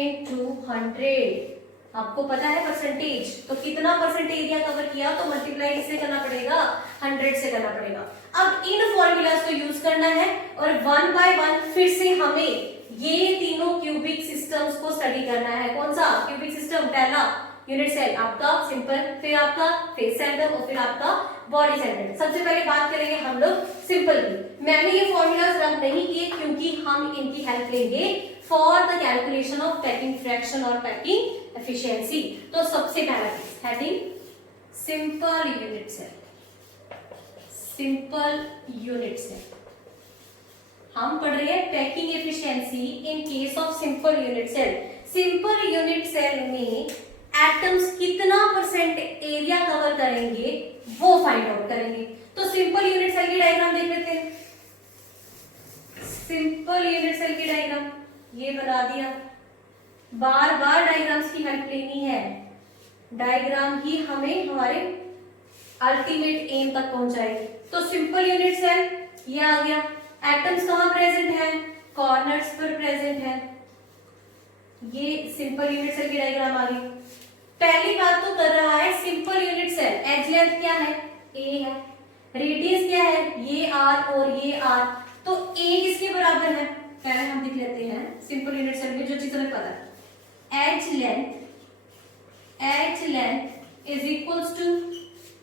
into 100। आपको पता है परसेंटेज, तो कितना परसेंट एरिया कवर किया तो मल्टीप्लाई किससे करना पड़ेगा, 100 से करना पड़ेगा। अब इन फॉर्मूलाज को यूज करना है और वन बाय वन फिर से हमें ये तीनों क्यूबिक सिस्टम्स को स्टडी करना है। कौन सा क्यूबिक सिस्टम, पहला यूनिट सेल आपका सिंपल, फिर आपका फेस सेंटर और फिर आपका बॉडी सेंटर। सबसे पहले बात करेंगे हम लोग सिंपल की। मैंने ये फॉर्मूलाज रब नहीं किए क्योंकि हम इनकी हेल्प लेंगे for the calculation of packing fraction और पैकिंग एफिशिएंसी। तो सबसे पहला case heading simple unit cell. Simple unit cell हम पढ़ रहे हैं packing efficiency in case of simple unit cell. Simple unit cell में एटम्स कितना परसेंट एरिया कवर करेंगे वो फाइंड आउट करेंगे। तो सिंपल यूनिट सेल की डायग्राम देख लेते हैं। सिंपल यूनिट सेल की डायग्राम ये बना दिया। बार बार डायग्राम्स की हेल्प लेनी है, डायग्राम ही हमें हमारे अल्टीमेट एम तक पहुंचाएगी। तो सिंपल यूनिट सेल ये आ गया। एटम्स कहाँ प्रेजेंट है? कॉर्नर्स पर प्रेजेंट है। ये सिंपल यूनिट सेल की डायग्राम आ गई। पहली बात तो कर रहा है simple unit cell, edge length क्या है? ए है। रेडियस क्या है? ये आर और ये आर। तो ए किसके बराबर है? पहले हम देख लेते हैं सिंपल यूनिट सेल में जो चीज हमें पता है। Edge length is equals to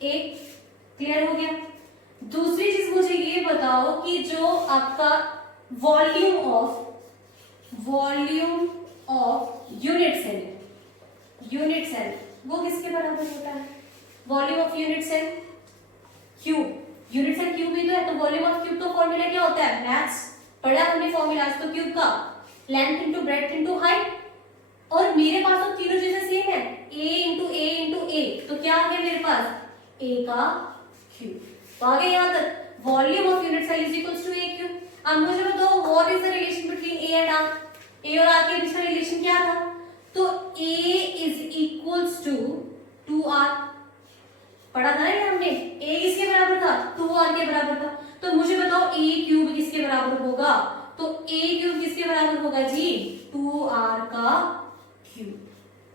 a. Clear हो गया। दूसरी चीज मुझे ये बताओ कि जो आपका वॉल्यूम ऑफ यूनिट सेल वो किसके बराबर होता है? Volume of unit cell cube. Unit cell cube ही तो है, तो वॉल्यूम ऑफ क्यूब तो फॉर्मूला क्या होता है? मैथ्स पढ़ा हमने फॉर्मूला तो क्यूब का length into breadth into height. और मेरे पास तो तीनों चीजें सेम है, a इंटू ए इंटू ए। तो क्या आ गया मेरे पास? a का क्यूब। तो आ गया यहाँ तक volume of unit cell is equals to a cube. अब मुझे बताओ what is the relation between a and r? a और r के बीच का रिलेशन क्या था? तो a is equals to 2r। पढ़ा था ना ये हमने, a किसके बराबर था? 2r के बराबर था। तो मुझे बताओ a क्यूब किसके बराबर होगा? तो a क्यूब किसके बराबर होगा जी? 2r का क्यूब।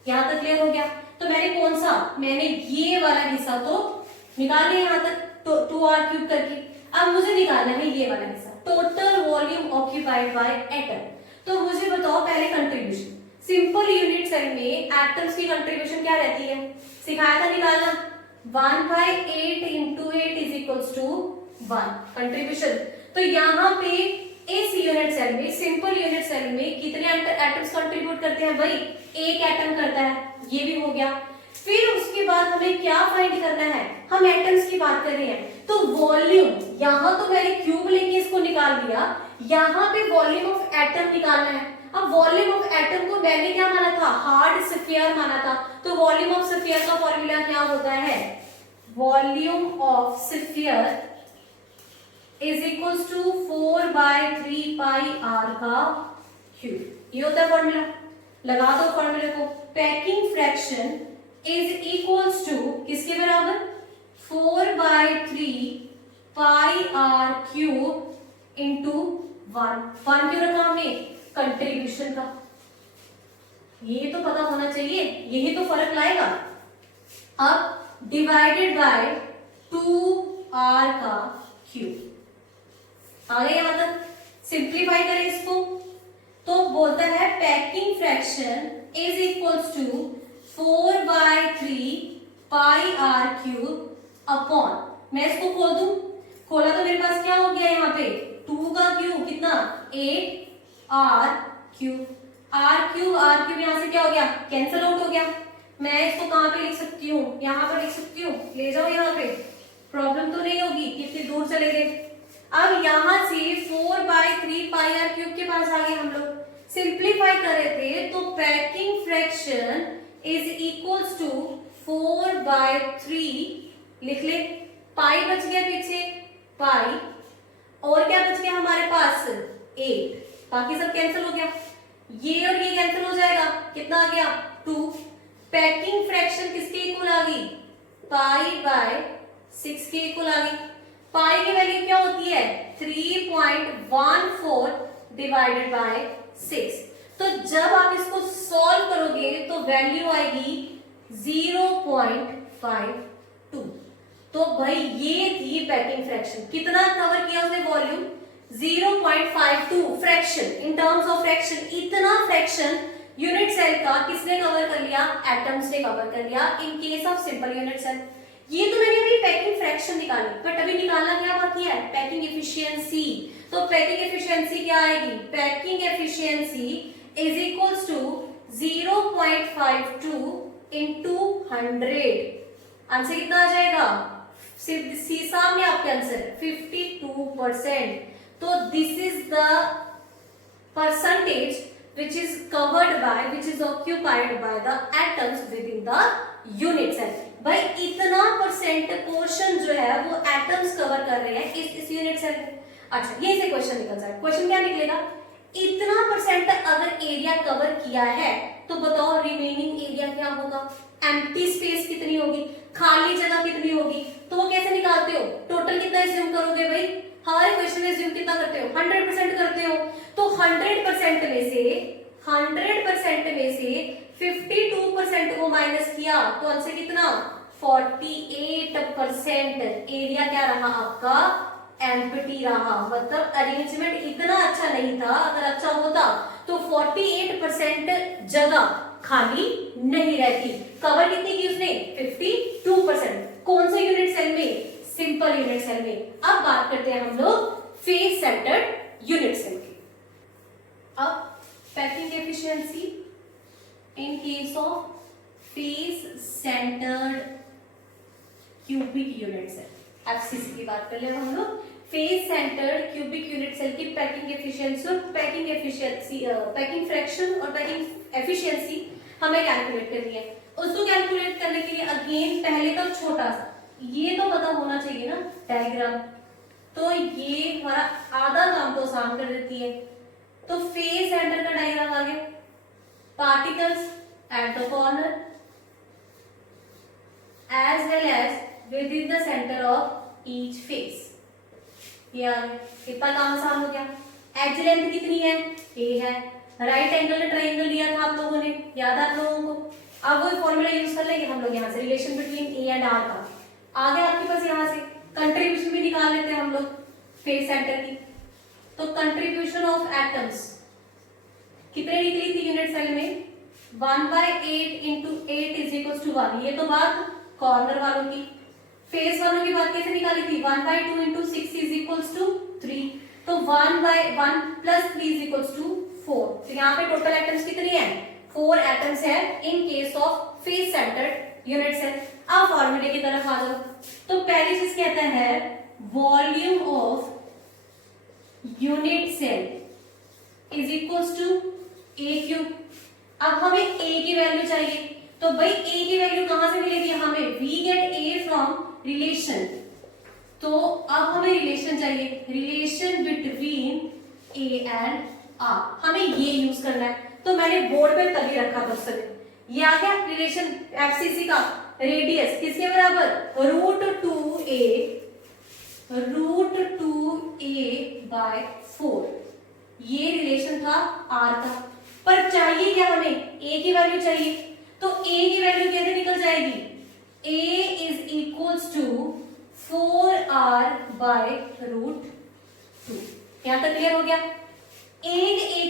यहां तक क्लियर हो गया। तो मैंने कौन सा? मैंने ये वाला हिस्सा तो निकाल लिया यहां तक, तो 2r क्यूब करके। अब मुझे निकालना है ये वाला हिस्सा, total volume occupied by atom. तो मुझे बताओ पहले कंट्रीब्यूशन। सिंपल यूनिट सेल में एटम्स की कंट्रीब्यूशन क्या रहती है? सिखाया था निकालना। 1/8 into 8 is equals to 1 contribution. तो यहाँ पे इस यूनिट सेल में, सिंपल यूनिट सेल में कितने एटम्स कंट्रीब्यूट करते हैं भाई? एक एटम करता है, ये भी हो गया। फिर उसके बाद हमें क्या फाइंड करना है? हम एटम्स की बात कर रहे हैं तो वॉल्यूम, यहाँ तो मैंने क्यूब लेके इसको निकाल दिया, यहाँ पे वॉल्यूम ऑफ एटम निकालना है। अब वॉल्यूम ऑफ एटम को मैंने क्या माना था? हार्ड स्फीयर माना था। तो वॉल्यूम ऑफ स्फीयर का फॉर्मूला क्या होता है? Volume of sphere is equals to 4/3 pi r का क्यूब। ये होता है फॉर्मूला। लगा दो फॉर्मूले को। Packing fraction is equals to किसके बराबर? 4/3 पाई आर क्यूब इंटू 1 क्यों रखा हमने? कंट्रीब्यूशन का। ये तो पता होना चाहिए, यही तो फर्क लाएगा। अब डिवाइडेड बाय 2r का क्यूब। आ गए यहां तक? सिंप्लीफाई करें इसको तो बोलता है packing fraction is equals to 4/3 pi r cube upon, मैं इसको खोल दूं, खोला तो मेरे पास क्या हो गया यहाँ पे? 2 का क्यूब कितना? 8r cube. r क्यूब यहाँ से क्या हो गया? कैंसिल आउट हो गया। मैं इसको कहाँ पे लिख सकती हूँ? यहाँ पर लिख सकती हूँ। ले जाओ यहाँ पे, प्रॉब्लम तो नहीं होगी कि इतनी दूर चले गए। अब यहाँ से 4/3 पाई आर क्यूब के पास आ गए हम लोग। सिंप्लीफाई कर रहे थे तो packing fraction is equals to 4/3 लिख ले। पाई बच गया पीछे, पाई, और क्या बच गया हमारे पास? 8। बाकी सब कैंसिल हो गया, ये और ये कैंसिल हो जाएगा। कितना आ गया? 2। पैकिंग फ्रैक्शन किसके इक्वल आ गई? पाई/6 के इक्वल आ गई। पाई की वैल्यू क्या होती है? 3.14 डिवाइडेड बाय 6। तो जब आप इसको सॉल्व करोगे तो वैल्यू आएगी 0.52। तो भाई ये थी पैकिंग फ्रैक्शन। कितना कवर किया उसने volume? 0.52 fraction. In terms of fraction, इतना फ्रैक्शन यूनिट सेल का किसने कवर कर लिया? एटम्स ने कवर कर लिया in case of simple unit cell. ये तो मैंने अभी पैकिंग फ्रैक्शन निकाली, बट अभी निकालना क्या बाकी है? Packing efficiency. तो पैकिंग एफिशिएंसी क्या आएगी? Packing efficiency is equals to 0.52 into 100। Answer कितना आ जाएगा? सिर्फ सामने आपके आंसर 52%। तो this is the percentage which is covered by, which is occupied by the atoms within the unit cell। भाई इतना परसेंट पोर्शन जो है वो एटम्स कवर कर रहे हैं इस यूनिट सेल में। अच्छा, ये से क्वेश्चन निकल जाए। क्वेश्चन क्या निकलेगा? इतना परसेंट अगर एरिया कवर किया है तो बताओ रिमेनिंग एरिया क्या होगा? एम्प्टी स्पेस कितनी होगी? खाली जगह कितनी होगी? तो वो कैसे निकालते हो? टोटल कितना एज्यूम करोगे भाई? हर क्वेश्चन में एज्यूम कितना करते हो? 100% करते हो। तो 100% में से 52% को माइनस किया तो आंसर कितना? 48% एरिया क्या रहा आपका? एम्प्टी रहा। मतलब अरेंजमेंट इतना अच्छा नहीं था। अगर अच्छा होता तो 48% जगह खाली नहीं रहती। कवर कितनी की उसने? 52%। कौन से यूनिट सेल में? सिंपल यूनिट सेल में। अब बात करते हैं हम लोग फेस सेंटर्ड यूनिट सेल की। अब packing efficiency in case of face centred cubic unit cell, FCC की बात कर ले हम लोग। Face centred cubic unit cell की पैकिंग एफिशिएंसी और पैकिंग फ्रैक्शन और पैकिंग एफिशिएंसी हमें कैलकुलेट करनी है। उसको कैलकुलेट करने के लिए अगेन पहले तो छोटा सा ये तो पता होना चाहिए ना डायग्राम। तो ये हमारा आधा काम तो आसान कर देती है। तो फेस सेंटर का डायग्राम आ गया। Particles at the corner as well as within the centre of each face. ये आ गया। कितना काम आसान हो गया। एज लेंथ कितनी है? ए है। राइट एंगल ट्राइंगल लिया था आप लोगों ने, याद है आप लोगों को? अब वो फॉर्मूला यूज कर लेंगे हम लोग यहाँ से, relation between a and r का। आ गया आपके पास। यहाँ से कंट्रीब्यूशन भी निकाल लेते हैं हम लोग फेस सेंटर की। तो कंट्रीब्यूशन ऑफ एटम्स कितने निकली थी यूनिट सेल में? 1/8 इंटू 8 इज इक्वल टू 1। ये तो बात कॉर्नर वालों की। फेस वालों की बात कैसे निकाली थी? 1/2 इंटू 6 इज इक्वल टू 3। तो 1/1 प्लस 3 इज इक्वल टू 4। तो यहाँ पे टोटल एटम्स कितनी है? 4 एटम्स है in case of face centred unit cell. अब फॉर्मूले की तरफ आ जाओ। तो पहली चीज कहता है volume of unit cell is equal to a cube. अब हमें ए की वैल्यू चाहिए। तो भाई ए की वैल्यू कहां से मिलेगी? हमें we get a from relation. तो अब हमें रिलेशन चाहिए, relation between a and r. हमें ये यूज करना है। तो मैंने बोर्ड पे तभी रखा था उस समय। ये आ गया रिलेशन एफसीसी का। रेडियस किसके बराबर? √2a/4। ये रिलेशन था आर का। पर चाहिए क्या हमें? ए की वैल्यू चाहिए। तो ए की वैल्यू कैसे निकल जाएगी? a is equals to 4r/√2। यहां तक क्लियर हो गया? ए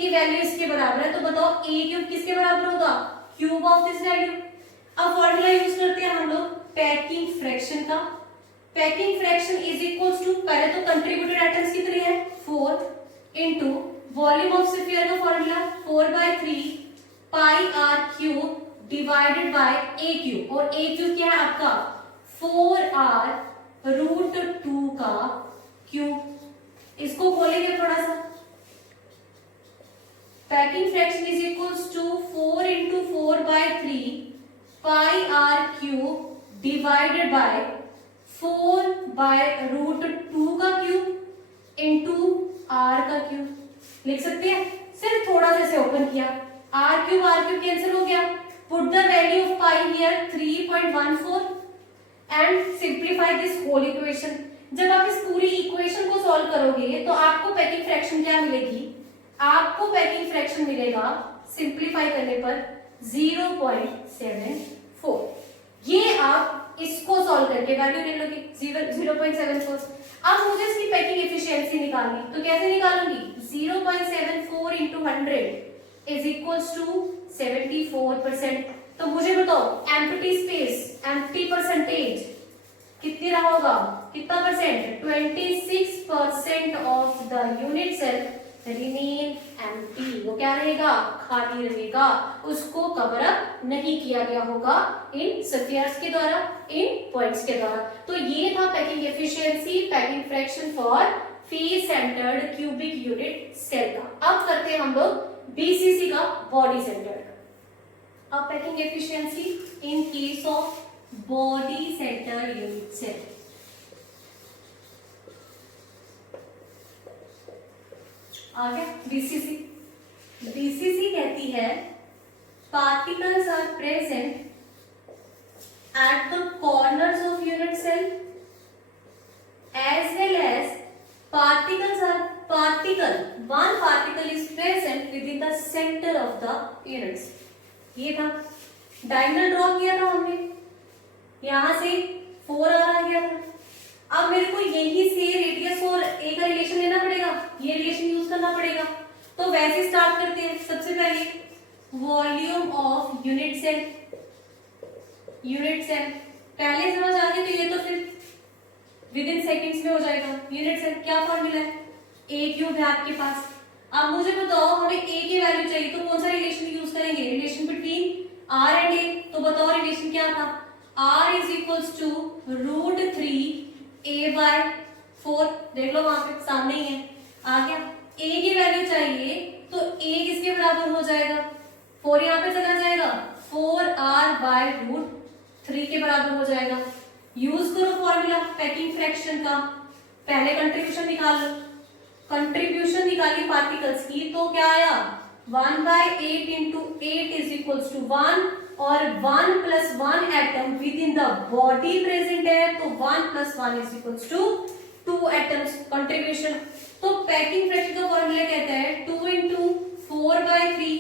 की वैल्यू इसके बराबर है। तो बताओ a क्यूब किसके बराबर होगा? Cube of this value. अब फॉर्मूला यूज करते हैं हम लोग पैकिंग फ्रैक्शन का। Packing fraction is equals to, पहले तो कंट्रीब्यूटेड एटम्स कितने हैं? 4 इंटू वॉल्यूम ऑफ स्फीयर का formula 4/3 πr³ divided by a cube. और a क्यूब क्या है आपका? 4r√2 का क्यूब। इसको खोलेंगे थोड़ा सा। Packing fraction is equals to 4 into 4/3 πr³ divided by 4/√2 का क्यूब इंटू r का क्यूब। लिख सकते हैं? सिर्फ थोड़ा सा इसे ओपन किया, r³ कैंसिल हो गया। Put the value of pi here 3.14 and simplify this whole equation. जब आप इस पूरी इक्वेशन को सॉल्व करोगे तो आपको पैकिंग फ्रैक्शन क्या मिलेगी? आपको पैकिंग फ्रैक्शन मिलेगा सिंप्लीफाई करने पर 0.74। ये आप इसको सॉल्व करके वैल्यू ले लोगे 0.74। अब मुझे इसकी पैकिंग एफिशिएंसी निकालनी, तो कैसे निकालूंगी? 0.74 इंटू 100 इज इक्वल्स टू 74%। तो मुझे बताओ एम्प्टी स्पेस, एम्प्टी परसेंटेज कितनी रहा होगा? कितना percent? 26% of the unit cell remain empty, वो क्या रहेगा, खाली रहेगा, उसको कवर अप नहीं किया गया होगा इन स्फीयर्स के द्वारा, इन पॉइंट्स के द्वारा। तो ये था packing efficiency, packing fraction for face centred cubic unit cell का। अब करते हैं हम लोग बीसीसी का, बॉडी सेंटर्ड। अब packing efficiency in case of body centred unit cell. आ गया बीसीसी। बीसीसी कहती है particles are present at the corners of unit cell as well as one particle is present within the center of the units। ये था diagonal draw किया था हमने, यहां से 4 आ गया था। अब मेरे को यही से रेडियस और ए का रिलेशन लेना पड़ेगा, ये रिलेशन यूज करना पड़ेगा। तो वैसे स्टार्ट करते हैं। सबसे पहले volume of unit cell, unit cell पहले समझ आ गई, तो ये तो फिर विद इन सेकेंड्स में हो जाएगा। यूनिट सेल क्या फॉर्मूला है, ए क्यूब है आपके पास। अब मुझे बताओ हमें ए की वैल्यू चाहिए, तो कौन सा रिलेशन यूज करेंगे, रिलेशन बिटवीन आर एंड ए। तो बताओ रिलेशन क्या था, are is equals to √3a/4। देख लो वहां पे सामने ही है, आ गया। ए की वैल्यू चाहिए तो ए किसके बराबर हो जाएगा, 4 यहाँ पे चला जाएगा, 4r/√3 के बराबर हो जाएगा। यूज करो फॉर्मूला पैकिंग फ्रैक्शन का, पहले कंट्रीब्यूशन निकाल लो। कंट्रीब्यूशन निकाली पार्टिकल्स की, तो क्या आया 1/8 इंटू 8 इज इक्वल्स टू 1, और 1 + 1 atom within the body present है, तो 1 + 1 is equals to 2 atoms contribution. तो पैकिंग फ्रैक्शन का फॉर्मूला कहता है 2 × 4/3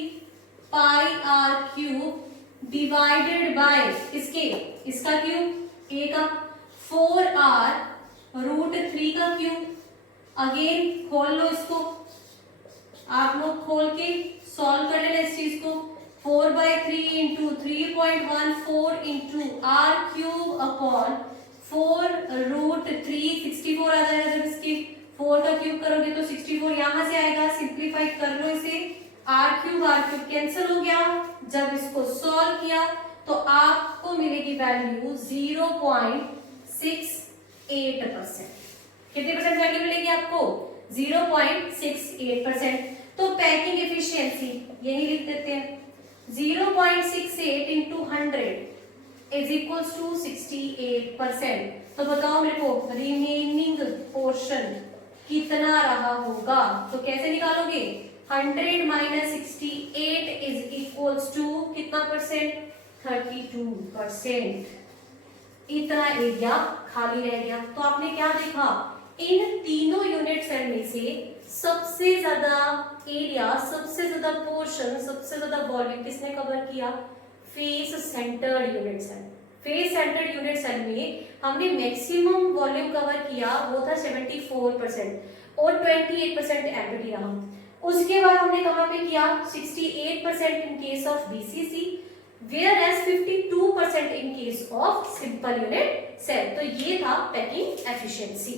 πr³ डिवाइडेड बाय इसके, इसका क्यूब ए का, 4r√3 का क्यूब। अगेन खोल लो इसको, आप लोग खोल के सॉल्व कर लेना इस चीज को। 4/3 × 3.14 × r³ अपॉन 4√3, 64 आ जाएगा। जब इसके 4 का क्यूब करोगे तो 64 यहां से आएगा, सिंप्लीफाई कर लो इसे, r³ कैंसिल हो गया। जब इसको सॉल्व किया तो आपको मिलेगी वैल्यू 0.68%। कितने परसेंट वैल्यू मिलेगी आपको, 0.68%। तो पैकिंग एफिशिएंसी यही लिख देते हैं, 0.68 × 100 इज इक्वल्स टू 68%। तो बताओ मेरे को रिमेनिंग पोर्शन कितना रहा होगा, तो कैसे निकालोगे, 100 - 68 इज इक्वल्स टू कितना परसेंट, 32%। इतना एरिया खाली रह गया। तो आपने क्या देखा, इन तीनों यूनिट सेल में से सबसे ज्यादा एरिया, सबसे ज्यादा पोर्शन, सबसे ज्यादा वॉल्यूम किसने कवर किया, face centred unit cell. Face centred unit cell में हमने मैक्सिमम वॉल्यूम कवर किया, वो था 74% और 28% एम्प्टी रहा। उसके बाद हमने कहां पे किया, 68% in case of BCC, whereas 52% in case of simple unit cell. तो ये था पैकिंग एफिशिएंसी।